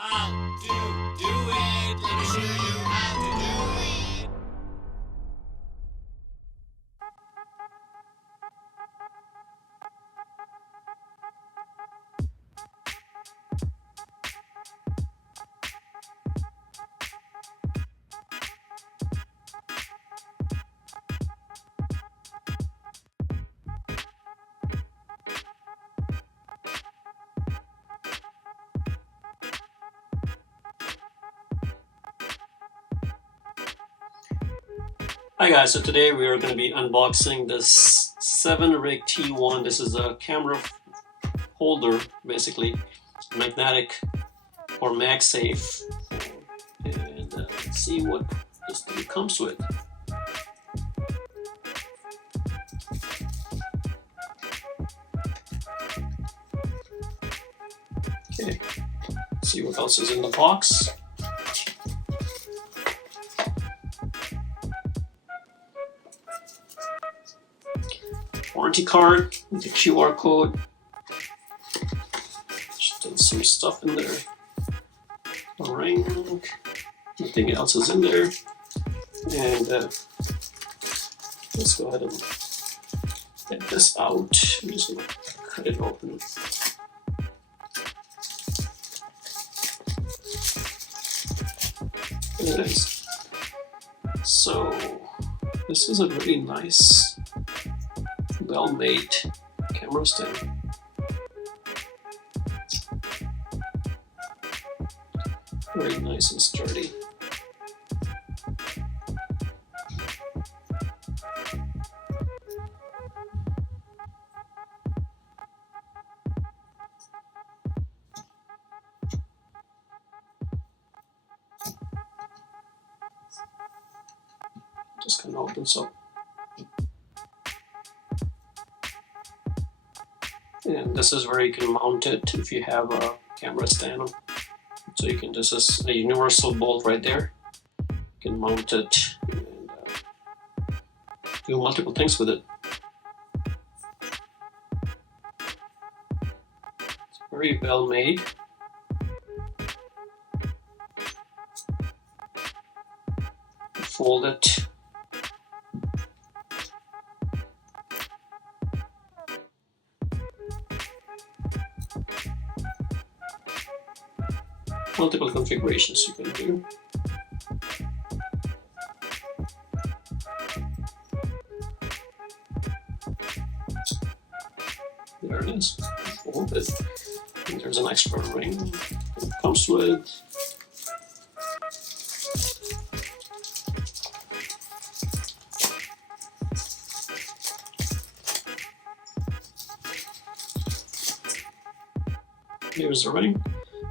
how to do it. Let me show you how to do it. Hi guys, so today we are going to be unboxing this 7RIG T1. This is a camera holder, basically magnetic or MagSafe, and let's see what this thing comes with. Okay, let's see what else is in the box. Warranty card with the QR code. Still some stuff in there. A ring. Nothing else is in there. And let's go ahead and get this out. I'm just gonna cut it open. Anyways, so this is a really nice, well-made camera stand. Very nice and sturdy. Just kind of opens up. And this is where you can mount it if you have a camera stand. So you can just, this is a universal bolt right there. You can mount it and do multiple things with it. It's very well made. Fold it. Multiple configurations you can do. There it is. Fold it. And there's an extra ring it comes with. Here's the ring.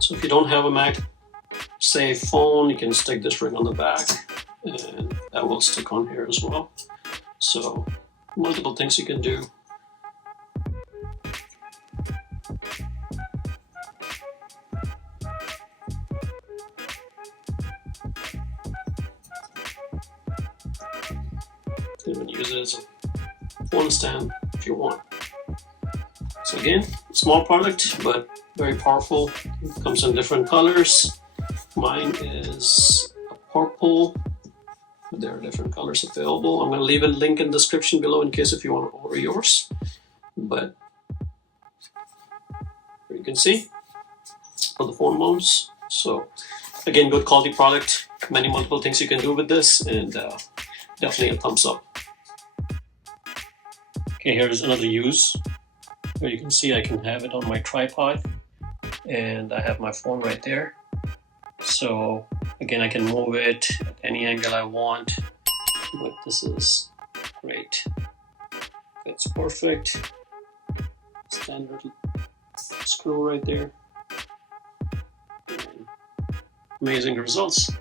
So if you don't have a MagSafe phone, you can stick this ring on the back, and that will stick on here as well. So multiple things you can do. You can use it as a phone stand if you want. So again, small product, but very powerful. It comes in different colors. Mine is a purple. There are different colors available. I'm going to leave a link in the description below in case if you want to order yours. But here you can see for the phone mounts. So again, good quality product. Many multiple things you can do with this, and definitely a thumbs up. Okay, here's another use. Where you can see I can have it on my tripod, and I have my phone right there. So again, I can move it at any angle I want, but this is great. It's perfect. Standard screw right there. And amazing results.